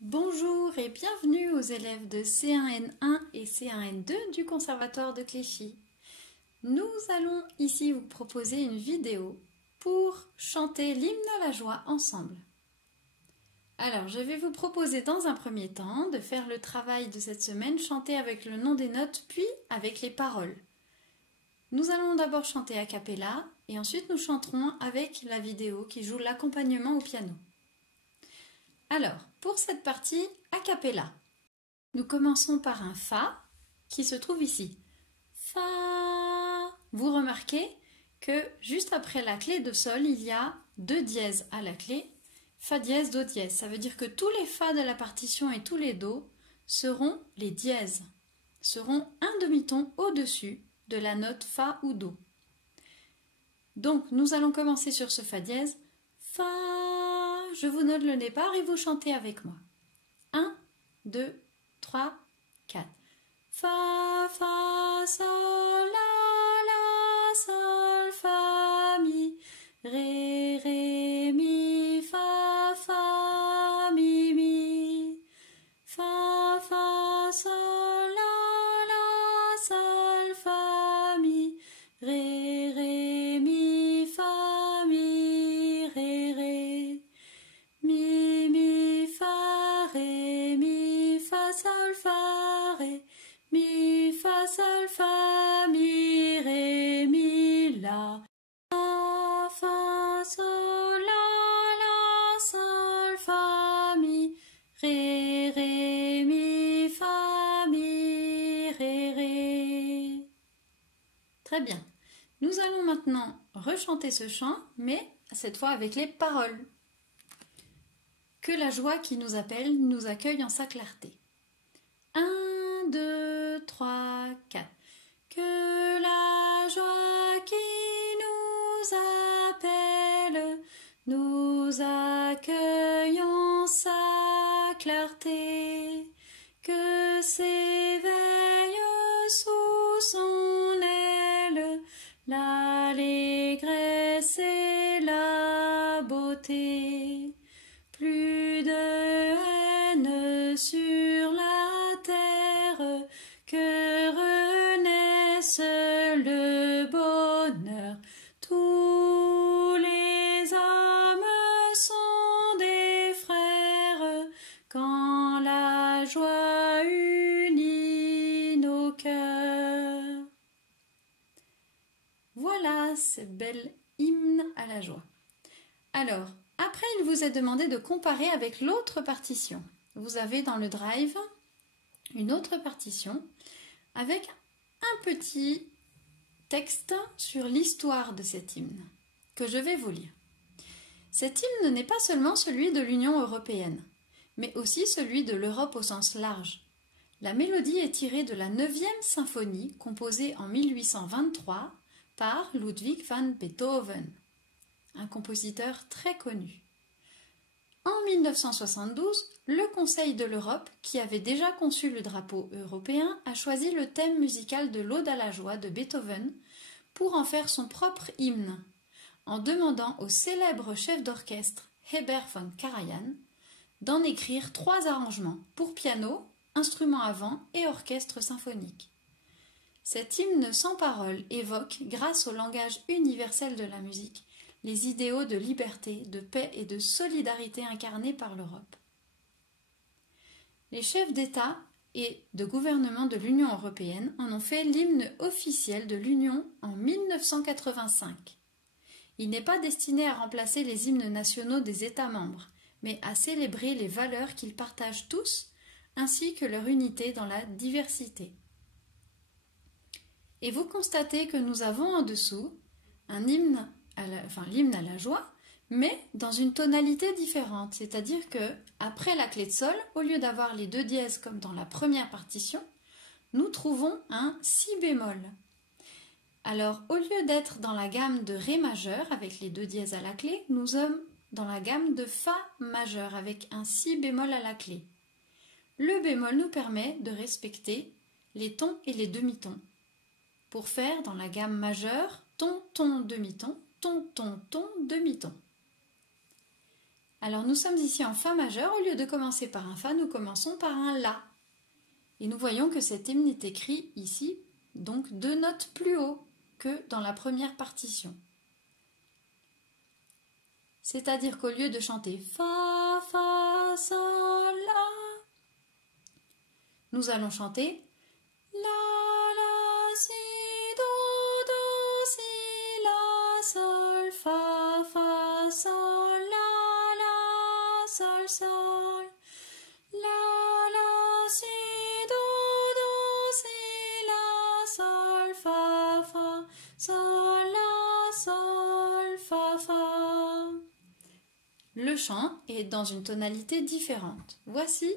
Bonjour et bienvenue aux élèves de C1N1 et C1N2 du Conservatoire de Clichy. Nous allons ici vous proposer une vidéo pour chanter l'hymne à la joie ensemble. Alors, je vais vous proposer dans un premier temps de faire le travail de cette semaine, chanter avec le nom des notes puis avec les paroles. Nous allons d'abord chanter a cappella et ensuite nous chanterons avec la vidéo qui joue l'accompagnement au piano. Alors, pour cette partie a cappella, nous commençons par un Fa qui se trouve ici. Fa. Vous remarquez que juste après la clé de Sol, il y a deux dièses à la clé, Fa dièse, Do dièse. Ça veut dire que tous les Fa de la partition et tous les Do seront les dièses, seront un demi-ton au-dessus de la note Fa ou Do. Donc, nous allons commencer sur ce Fa dièse. Fa. Je vous note le départ et vous chantez avec moi. 1, 2, 3, 4. Fa, fa, sol, la, sol, fa, mi, ré, mi, fa, mi. Fa, fa, sol, la, sol, fa, mi, ré, mi, fa, mi, ré. Mi, fa, ré, mi, fa, sol, fa, ré, mi, fa, sol, fa, mi, ré, mi, la. Fa, sol, la, sol, fa, mi, ré, mi, fa, mi, ré. Très bien. Nous allons maintenant rechanter ce chant, mais cette fois avec les paroles. Que la joie qui nous appelle nous accueille en sa clarté. 1, 2, 3, 4. Que la joie qui nous appelle nous accueille en sa clarté. Que s'éveille sous son aile l'allégresse et la beauté. Plus de haine sur la terre, que renaisse le bonheur. Tous les hommes sont des frères, quand la joie unit nos cœurs. Voilà ce bel hymne à la joie. Alors, après, il vous est demandé de comparer avec l'autre partition. Vous avez dans le drive une autre partition avec un petit texte sur l'histoire de cet hymne que je vais vous lire. Cet hymne n'est pas seulement celui de l'Union européenne, mais aussi celui de l'Europe au sens large. La mélodie est tirée de la 9e symphonie composée en 1823 par Ludwig van Beethoven, un compositeur très connu. En 1972, le Conseil de l'Europe, qui avait déjà conçu le drapeau européen, a choisi le thème musical de l'Aude à la joie de Beethoven pour en faire son propre hymne, en demandant au célèbre chef d'orchestre Herbert von Karajan d'en écrire 3 arrangements pour piano, instruments à vent et orchestre symphonique. Cet hymne sans parole évoque, grâce au langage universel de la musique, les idéaux de liberté, de paix et de solidarité incarnés par l'Europe. Les chefs d'État et de gouvernement de l'Union européenne en ont fait l'hymne officiel de l'Union en 1985. Il n'est pas destiné à remplacer les hymnes nationaux des États membres, mais à célébrer les valeurs qu'ils partagent tous, ainsi que leur unité dans la diversité. Et vous constatez que nous avons en dessous un hymne l'hymne à la joie, mais dans une tonalité différente. C'est-à-dire que après la clé de Sol, au lieu d'avoir les deux dièses comme dans la première partition, nous trouvons un Si bémol. Alors, au lieu d'être dans la gamme de Ré majeur avec les deux dièses à la clé, nous sommes dans la gamme de Fa majeur avec un Si bémol à la clé. Le bémol nous permet de respecter les tons et les demi-tons. Pour faire dans la gamme majeure, ton, ton, demi-ton, ton, ton, ton, demi-ton. Alors nous sommes ici en Fa majeur, au lieu de commencer par un Fa, nous commençons par un La. Et nous voyons que cet hymne est écrit ici, donc 2 notes plus haut que dans la première partition. C'est-à-dire qu'au lieu de chanter Fa, Fa, Sol, La, nous allons chanter La, La, Si, Do, Do, Si, La, Sol, Fa, Fa, Sol, La, Sol, Sol. La, La, Si, Do, Do, Si, La, Sol, Fa, Fa, Sol, La, Sol, Fa, Fa. Le chant est dans une tonalité différente. Voici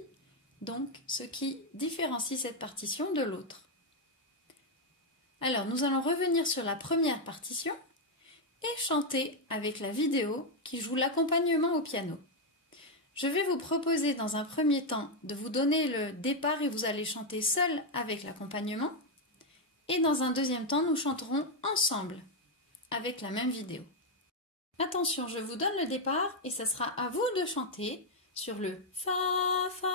donc ce qui différencie cette partition de l'autre. Alors, nous allons revenir sur la première partition et chanter avec la vidéo qui joue l'accompagnement au piano. Je vais vous proposer dans un premier temps de vous donner le départ et vous allez chanter seul avec l'accompagnement. Et dans un deuxième temps, nous chanterons ensemble avec la même vidéo. Attention, je vous donne le départ et ce sera à vous de chanter sur le Fa, Fa.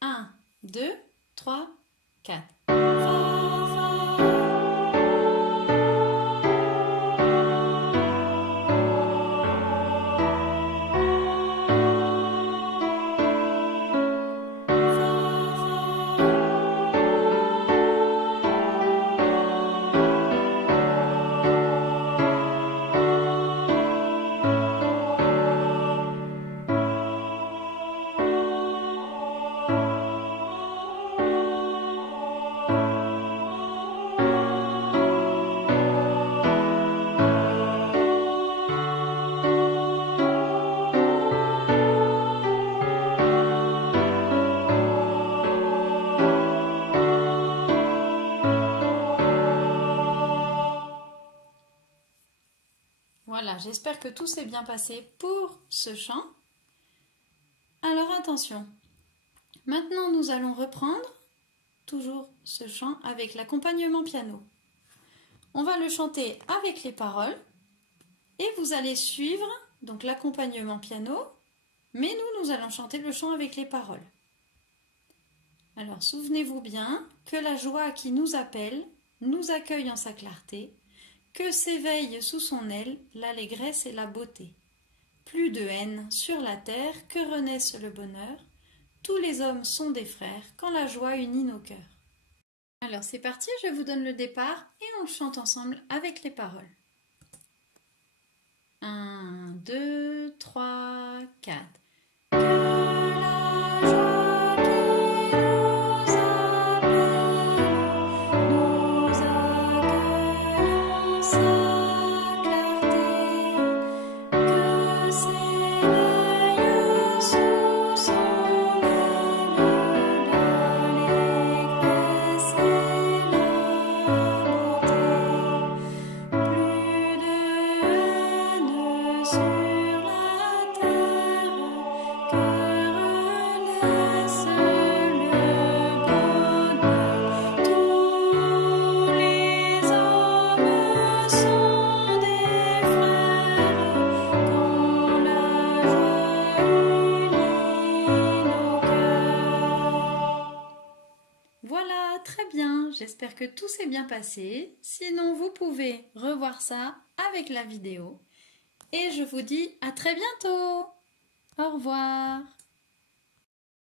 1, 2, 3, 4. Voilà, j'espère que tout s'est bien passé pour ce chant. Alors attention, maintenant nous allons reprendre toujours ce chant avec l'accompagnement piano. On va le chanter avec les paroles et vous allez suivre donc l'accompagnement piano, mais nous allons chanter le chant avec les paroles. Alors souvenez-vous bien que la joie qui nous appelle nous accueille en sa clarté, que s'éveille sous son aile l'allégresse et la beauté. Plus de haine sur la terre que renaisse le bonheur, tous les hommes sont des frères quand la joie unit nos cœurs. Alors c'est parti, je vous donne le départ et on le chante ensemble avec les paroles. 1, 2, 3, 4. Voilà, très bien, j'espère que tout s'est bien passé. Sinon, vous pouvez revoir ça avec la vidéo. Et je vous dis à très bientôt. Au revoir.